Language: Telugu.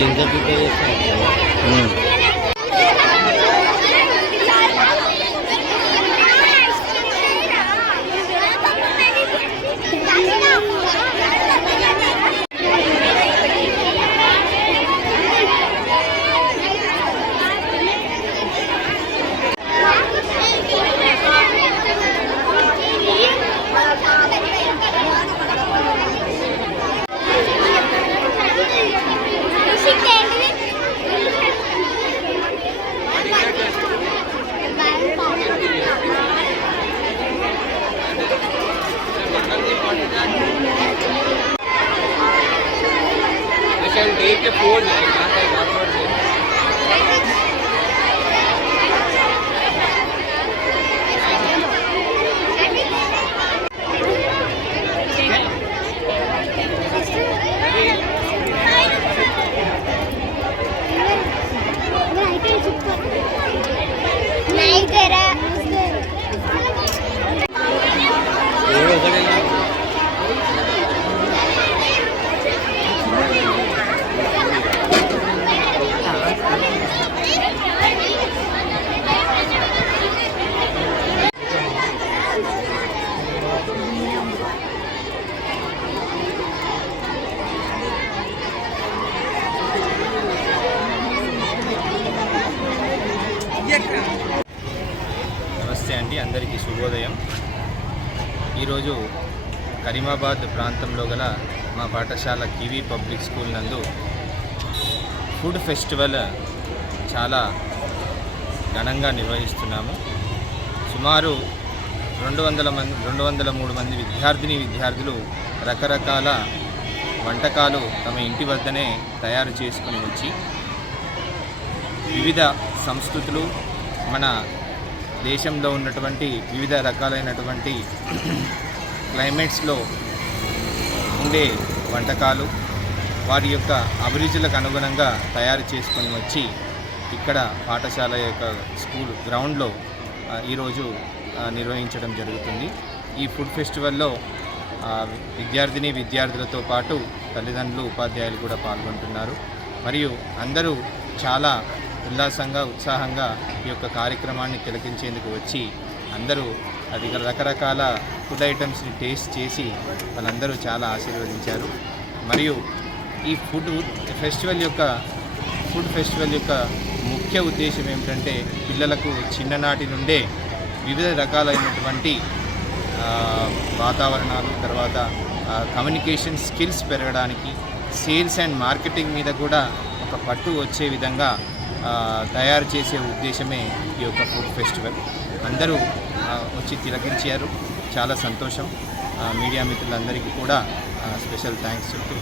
लिंक take a phone నమస్తే అండి, అందరికీ శుభోదయం. ఈరోజు కరీమాబాద్ ప్రాంతంలో గల మా పాఠశాల కివి పబ్లిక్ స్కూల్ నందు ఫుడ్ ఫెస్టివల్ చాలా ఘనంగా నిర్వహిస్తున్నాము. సుమారు 203 మంది విద్యార్థులు రకరకాల వంటకాలు తమ ఇంటి వద్దనే తయారు చేసుకొని వచ్చి వివిధ సంస్కృతులు, మన దేశంలో ఉన్నటువంటి వివిధ రకాలైనటువంటి క్లైమేట్స్లో ఉండే వంటకాలు వారి యొక్క అభిరుచులకు అనుగుణంగా తయారు చేసుకొని వచ్చి ఇక్కడ పాఠశాల యొక్క స్కూల్ గ్రౌండ్లో ఈరోజు నిర్వహించడం జరుగుతుంది. ఈ ఫుడ్ ఫెస్టివల్లో విద్యార్థులతో పాటు తల్లిదండ్రులు, ఉపాధ్యాయులు కూడా పాల్గొంటున్నారు. మరియు అందరూ చాలా ఉల్లాసంగా, ఉత్సాహంగా ఈ యొక్క కార్యక్రమాన్ని తిలకించేందుకు వచ్చి అందరూ అది రకరకాల ఫుడ్ ఐటమ్స్ని టేస్ట్ చేసి వాళ్ళందరూ చాలా ఆశీర్వదించారు. మరియు ఈ ఫుడ్ ఫెస్టివల్ యొక్క ముఖ్య ఉద్దేశం ఏమిటంటే పిల్లలకు చిన్ననాటి నుండే వివిధ రకాలైనటువంటి వాతావరణాలు, తర్వాత కమ్యూనికేషన్ స్కిల్స్ పెరగడానికి, సేల్స్ అండ్ మార్కెటింగ్ మీద కూడా ఒక పట్టు వచ్చే విధంగా తయారు చేసే ఉద్దేశమే ఈ యొక్క ఫుడ్ ఫెస్టివల్. అందరూ వచ్చి తిలకించారు, చాలా సంతోషం. మీడియా మిత్రులందరికీ కూడా స్పెషల్ థ్యాంక్స్ చెప్తూ